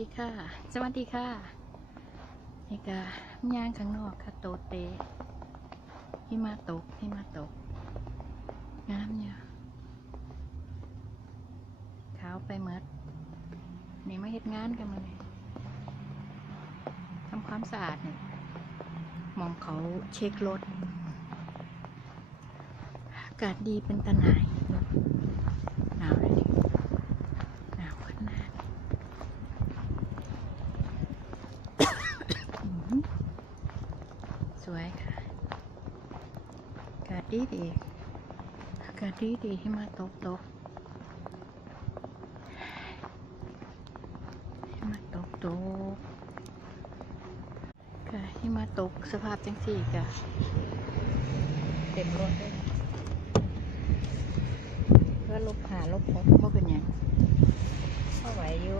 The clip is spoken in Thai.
ดีค่ะ สวัสดีค่ะนี่ก็ย่างข้างนอกค่ะโตเตหิมาตกหิมาตกงามเนี่ยขาวไปเมดนี่มาเฮ็ดงานกันมาเลยทำความสะอาดเนี่ยมองเขาเช็ครถอากาศดีเป็นตะหนายหนาวเลยดิหนาวขนาด อื้อหือ สวยค่ะอากาศดีดีอากาศดีดีที่มาตกตกให้มาตกตกค่ะให้มาตกสภาพจังสี่ค่ะเต็มรถเลยก็ลบหาลบหกบ่เป็นยังพอไหวอยู่